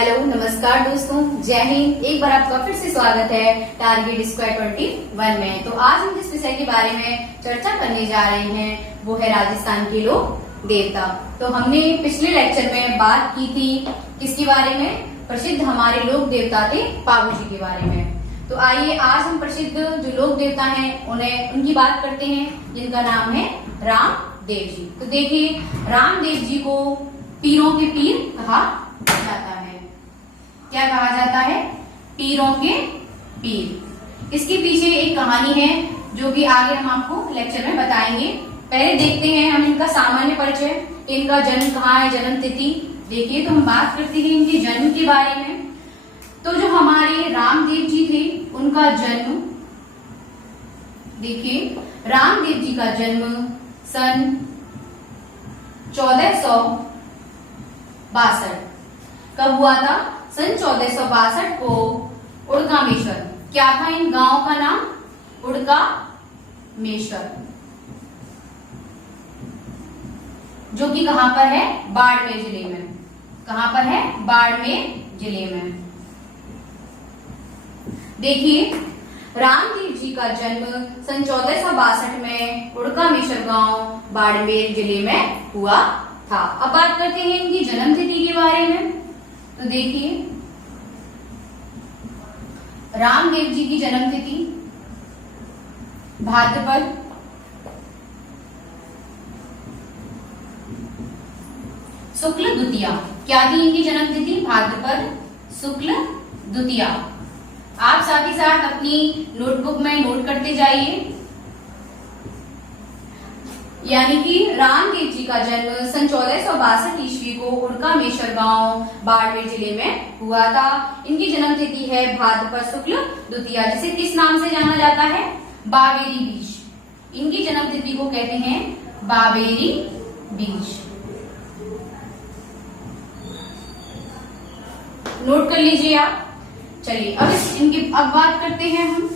Hello, नमस्कार दोस्तों, जय हिंद। एक बार आपका फिर से स्वागत है टारगेट स्क्वायर 21 में। तो आज हम जिस विषय के बारे में चर्चा करने जा रहे हैं वो है राजस्थान के लोक देवता। तो हमने पिछले लेक्चर में बात की थी किसके बारे में? प्रसिद्ध हमारे लोक देवता थे पाबू जी के बारे में। तो आइए आज हम प्रसिद्ध जो लोक देवता हैं उनकी बात करते हैं, जिनका नाम है रामदेव जी। तो देखिए, रामदेव जी को पीरों के पीर कहा जाता है। क्या कहा जाता है? पीरों के पीर। इसके पीछे एक कहानी है जो कि आगे हम आपको लेक्चर में बताएंगे। पहले देखते हैं हम इनका सामान्य परिचय, इनका जन्म कहाँ है, जन्म तिथि। देखिए, तो हम बात करते हैं इनके जन्म के बारे में। तो जो हमारे रामदेव जी थे उनका जन्म, देखिए रामदेव जी का जन्म सन 1462 कब हुआ था? सन 1462 को उड़कामेश्वर, क्या था इन गांव का नाम? उड़कामेश्वर, जो कि कहां पर है? बाड़मेर जिले में। कहां पर है? बाड़मेर जिले में। देखिए, रामदेव जी का जन्म सन 1462 में उड़कामेश्वर गांव बाड़मेर जिले में हुआ था। अब बात करते हैं इनकी जन्म तिथि के बारे में। तो देखिए, रामदेव जी की जन्म तिथि भाद्रपद शुक्ल द्वितीया। क्या थी इनकी जन्म तिथि? भाद्रपद शुक्ल द्वितीया। आप साथ ही साथ अपनी नोटबुक में नोट करते जाइए। यानी कि रामदेव जी का जन्म सन 1462 ईस्वी को उड़कामेश्वर गांव बाड़मेर जिले में हुआ था। इनकी जन्म तिथि है भाद्रपद शुक्ल द्वितीया, जिसे किस नाम से जाना जाता है? बाबेरी बीज। इनकी जन्म तिथि को कहते हैं बाबेरी बीज। नोट कर लीजिए आप। चलिए अब बात करते हैं हम,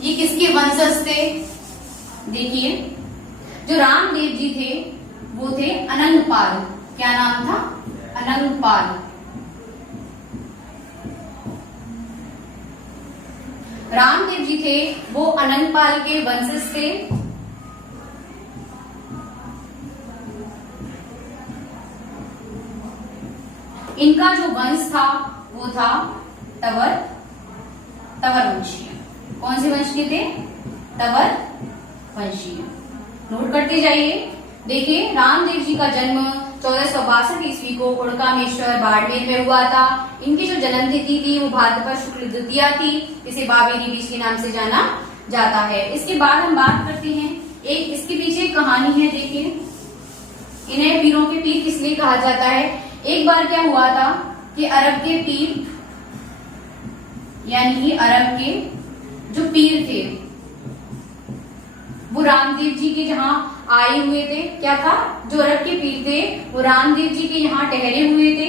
ये किसके वंशज थे? देखिए, जो रामदेव जी थे वो थे अनंगपाल। क्या नाम था? अनंगपाल। रामदेव जी थे वो अनंगपाल के वंशज थे। इनका जो वंश था वो था तवर वंशीय। कौन से वंश के थे? तवर वंशीय। नोट करते जाइए। देखिए, रामदेव जी का जन्म 1462 ईस्वी को उड़कामेश्वर बाड़मेर में हुआ था। इनकी जो जन्म तिथि थी वो भाद्रपद शुक्ल द्वितीया थी, इसे बाबेरी बीज के नाम से जाना जाता है। इसके बाद हम बात करते हैं, एक इसके पीछे एक कहानी है। देखिए, इन्हें पीरों के पीर किस लिए कहा जाता है? एक बार क्या हुआ था कि अरब के पीर, यानी कि अरब के जो पीर थे वो रामदेव जी के जहां आए हुए थे। क्या था? जो अरब के पीर थे वो रामदेव जी के यहाँ ठहरे हुए थे।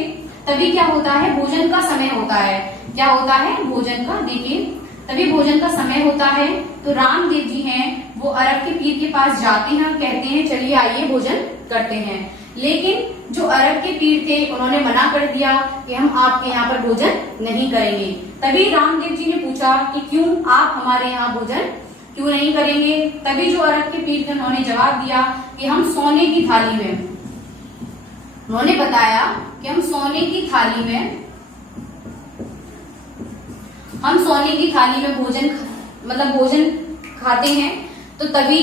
तभी क्या होता है? भोजन का समय होता है। क्या होता है? भोजन का। देखिए, तभी भोजन का समय होता है। तो रामदेव जी हैं वो अरब के पीर के पास जाते हैं, कहते हैं चलिए आइए भोजन करते हैं। लेकिन जो अरब के पीर थे उन्होंने मना कर दिया कि हम आपके यहाँ पर भोजन नहीं करेंगे। तभी रामदेव जी ने पूछा कि क्यों आप हमारे यहाँ भोजन क्यों नहीं करेंगे? तभी जो अरब के पीर थे उन्होंने जवाब दिया कि हम सोने की थाली में, उन्होंने बताया कि हम सोने की थाली में भोजन खाते हैं। तो तभी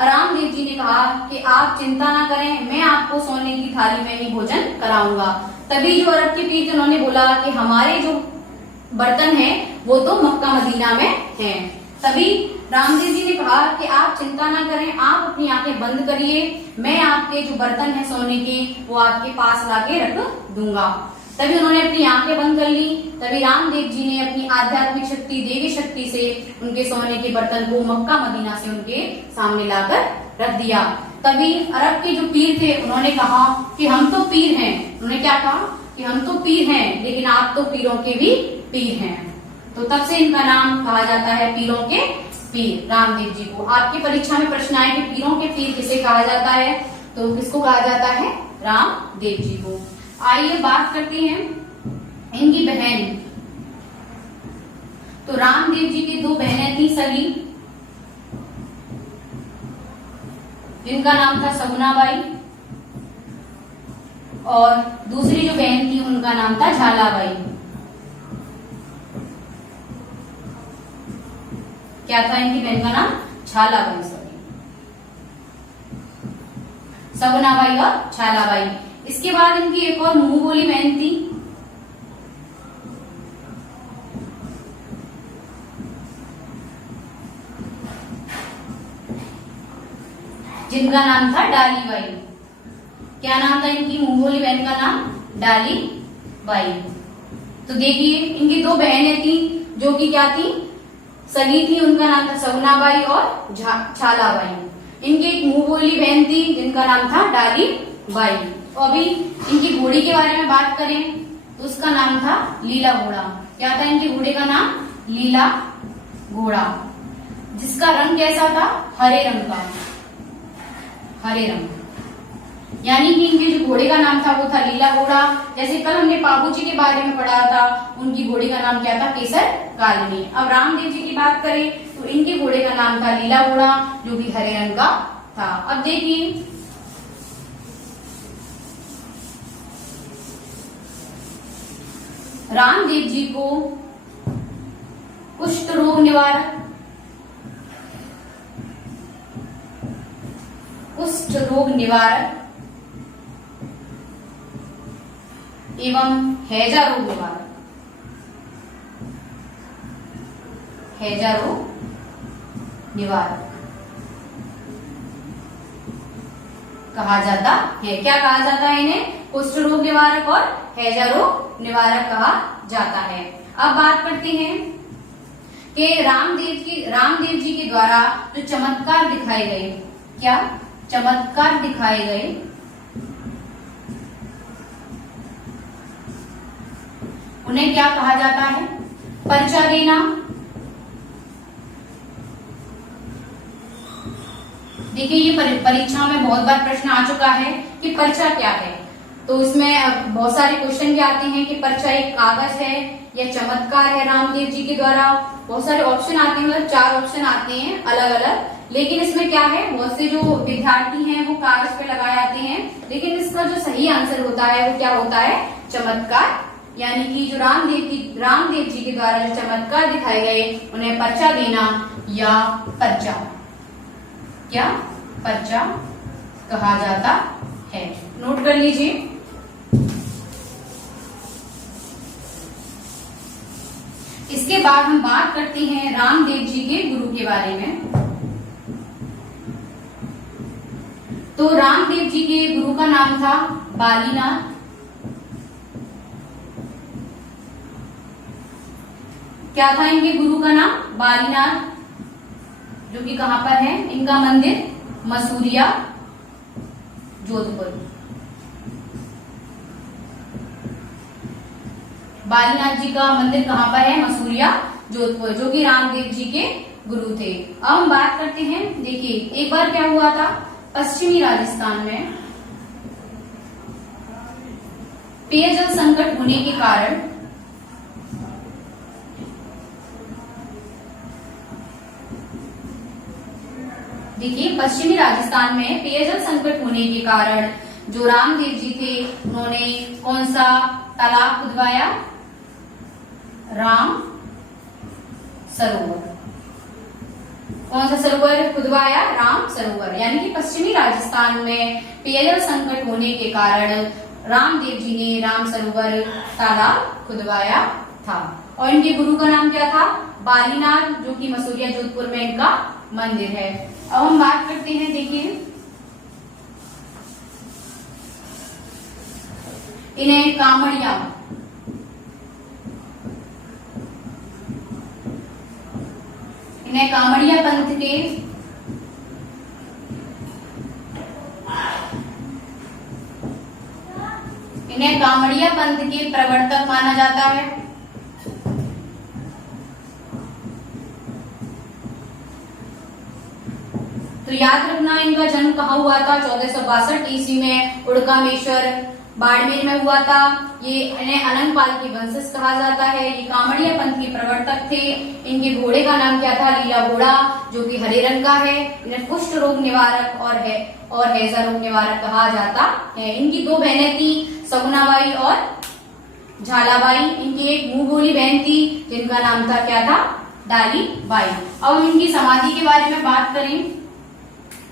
रामदेव जी ने कहा कि आप चिंता ना करें, मैं आपको सोने की थाली में ही भोजन कराऊंगा। तभी जो अरब के पीर थे उन्होंने बोला कि हमारे जो बर्तन हैं वो तो मक्का मदीना में हैं। तभी रामदेव जी ने कहा कि आप चिंता ना करें, आप अपनी आंखें बंद करिए, मैं आपके जो बर्तन हैं सोने के वो आपके पास लाके रख दूंगा। तभी उन्होंने अपनी आंखें बंद कर ली। तभी रामदेव जी ने अपनी आध्यात्मिक शक्ति, देवी शक्ति से उनके सोने के बर्तन को मक्का मदीना से उनके सामने लाकर रख दिया। तभी अरब के जो पीर थे उन्होंने कहा कि हम तो पीर हैं। उन्होंने क्या कहा? कि हम तो पीर हैं, लेकिन आप तो पीरों के भी पीर हैं। तो तब से इनका नाम कहा जाता है पीरों के पीर, रामदेव जी को। आपकी परीक्षा में प्रश्न आए कि पीरों के पीर किसे कहा जाता है? तो किसको कहा जाता है? रामदेव जी को। आइए बात करते हैं इनकी बहन। तो रामदेव जी की दो बहनें थी सगी, जिनका नाम था सगुनाबाई, और दूसरी जो बहन थी उनका नाम था झालाबाई। क्या था इनकी बहन का नाम? झालाबाई। सगुनाबाई और झालाबाई। इसके बाद इनकी एक और मुंह बोली बहन थी, जिनका नाम था डालीबाई। क्या नाम था इनकी मुंह बोली बहन का नाम? डालीबाई। तो देखिए इनकी दो बहनें थी जो कि क्या थी? सगी थी। उनका नाम था सगुनाबाई और झालाबाई। इनकी एक मुंह बोली बहन थी जिनका नाम था डालीबाई। तो अभी इनकी घोड़ी के बारे में बात करें तो उसका नाम था लीला घोड़ा। क्या था इनके घोड़े का नाम? लीला घोड़ा, जिसका रंग कैसा था? हरे रंग का, हरे रंग। यानी कि इनके जो घोड़े का नाम था वो था लीला घोड़ा। जैसे कल हमने बाबूजी के बारे में पढ़ा था, उनकी घोड़े का नाम क्या था? केसर कालिनी। अब रामदेव जी की बात करें तो इनके घोड़े का नाम था लीला घोड़ा, जो कि हरे रंग का था। अब देखिए रामदेव जी को कुष्ठ रोग निवारक, कुष्ठ रोग निवारक एवं हैजा रोग निवारक, हैजा रोग निवारक कहा जाता है। क्या कहा जाता है इन्हें? कुष्ठ रोग निवारक और हैजा रोग निवारक कहा जाता है। अब बात करते हैं कि रामदेव जी के द्वारा जो चमत्कार दिखाए गए, क्या चमत्कार दिखाए गए, उन्हें क्या कहा जाता है? पर्चा देना। देखिए ये परीक्षा में बहुत बार प्रश्न आ चुका है कि पर्चा क्या है। तो इसमें बहुत सारे क्वेश्चन भी आते हैं कि पर्चा एक कागज है या चमत्कार है रामदेव जी के द्वारा। बहुत सारे ऑप्शन आते हैं, मतलब 4 ऑप्शन आते हैं अलग अलग। लेकिन इसमें क्या है, बहुत से जो विद्यार्थी हैं वो कागज पे लगाए आते हैं, लेकिन इसका जो सही आंसर होता है वो क्या होता है? चमत्कार। यानी कि जो रामदेव जी के द्वारा जो चमत्कार दिखाए गए उन्हें पर्चा देना या पर्चा, क्या पर्चा कहा जाता है। नोट कर लीजिए। इसके बाद हम बात करते हैं रामदेव जी के गुरु के बारे में। तो रामदेव जी के गुरु का नाम था बालीनाथ। क्या था इनके गुरु का नाम? बालीनाथ, जो कि कहां पर है इनका मंदिर? मसूरिया, जोधपुर। बालीनाथ जी का मंदिर कहां पर है? मसूरिया, जोधपुर, जो कि रामदेव जी के गुरु थे। अब हम बात करते हैं, देखिए एक बार क्या हुआ था, पश्चिमी राजस्थान में पेयजल संकट होने के कारण देखिए पश्चिमी राजस्थान में पेयजल संकट होने के कारण जो रामदेव जी थे उन्होंने कौन सा तालाब खुदवाया? राम सरोवर। कौन सा सरोवर खुदवाया? राम सरोवर। यानी कि पश्चिमी राजस्थान में पेयजल संकट होने के कारण रामदेव जी ने राम सरोवर तालाब खुदवाया था। और इनके गुरु का नाम क्या था? बालीनाथ, जो कि मसूरिया जोधपुर में इनका मंदिर है। अब हम बात करते हैं, देखिए इन्हें कामड़िया, इन्हें कामड़िया पंथ के प्रवर्तक माना जाता है। तो याद रखना इनका जन्म कहाँ हुआ था? 1462 ईस्वी में उड़कामेश्वर बाड़मेर में हुआ था। ये इन्हें अनंगपाल के वंशज कहा जाता है। ये कामड़िया पंथ के प्रवर्तक थे। इनके घोड़े का नाम क्या था? लीला घोड़ा, जो कि हरे रंग का है। इन्हें कुष्ठ रोग निवारक और हैजा रोग निवारक कहा जाता है। इनकी दो बहनें थी, सगुनाबाई और झालाबाई। इनकी एक मुंह बोली बहन थी जिनका नाम था क्या था? डाली बाई। अब हम इनकी समाधि के बारे में बात करें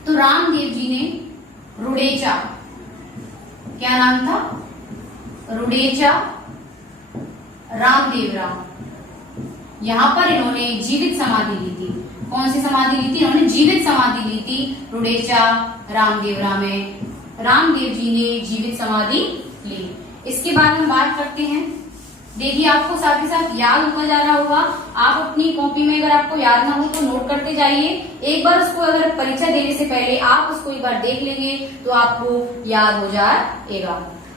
तो रामदेव जी ने रुडेचा, क्या नाम था? रुडेचा रामदेवरा, यहाँ पर इन्होंने जीवित समाधि ली थी। कौन सी समाधि ली थी? इन्होंने जीवित समाधि ली थी रुडेचा रामदेवरा में। रामदेव जी ने जीवित समाधि ली। इसके बाद हम बात करते हैं, देखिए आपको साथ ही साथ याद होता जा रहा होगा। आप अपनी कॉपी में अगर आपको याद ना हो तो नोट करते जाइए। एक बार उसको अगर परीक्षा देने से पहले आप उसको एक बार देख लेंगे तो आपको याद हो जाएगा।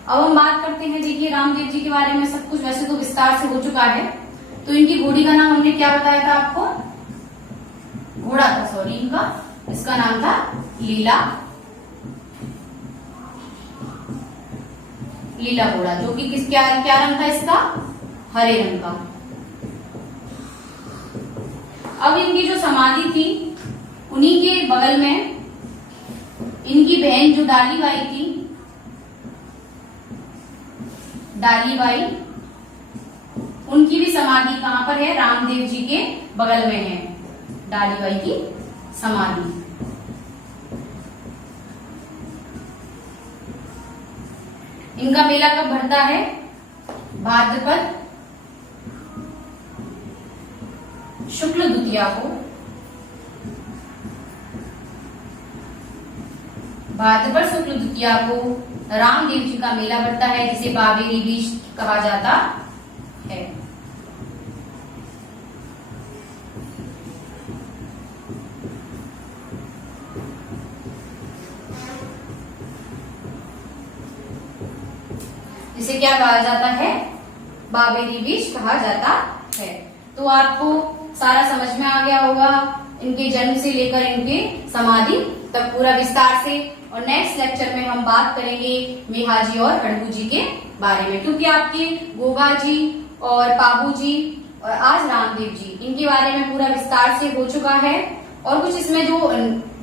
अब हम बात करते हैं, देखिए रामदेव जी के बारे में सब कुछ वैसे तो विस्तार से हो चुका है। तो इनकी घोड़ी का नाम हमने क्या बताया था आपको? घोड़ा था, सॉरी, इसका नाम था लीला घोड़ा, जो कि क्या रंग था इसका? हरे रंग का। अब इनकी जो समाधि थी उन्हीं के बगल में इनकी बहन जो डालीबाई थी, डालीबाई, उनकी भी समाधि कहां पर है? रामदेव जी के बगल में है डालीबाई की समाधि। इनका मेला कब भरता है? भाद्रपद शुक्ल द्वितीया को। भाद्रपद शुक्ल द्वितीया को रामदेव जी का मेला भरता है, जिसे बाबेरी बीज कहा जाता है। इसे क्या कहा जाता है? बाबेरी बीज कहा जाता है। तो आपको सारा समझ में आ गया होगा, इनके जन्म से लेकर इनके समाधि तक पूरा विस्तार से। और नेक्स्ट लेक्चर में हम बात करेंगे मेहाजी और हड़बू जी के बारे में, क्योंकि आपके गोगा जी और पाबू जी और आज रामदेव जी, इनके बारे में पूरा विस्तार से हो चुका है। और कुछ इसमें जो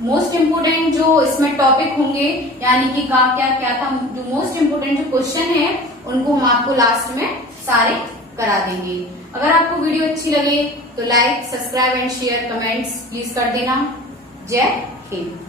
मोस्ट इम्पोर्टेंट जो इसमें टॉपिक होंगे, यानी कि क्या था, जो मोस्ट इम्पोर्टेंट जो क्वेश्चन है उनको हम आपको लास्ट में सारे करा देंगे। अगर आपको वीडियो अच्छी लगे तो like, subscribe and share, comments please कर देना। जय हिंद।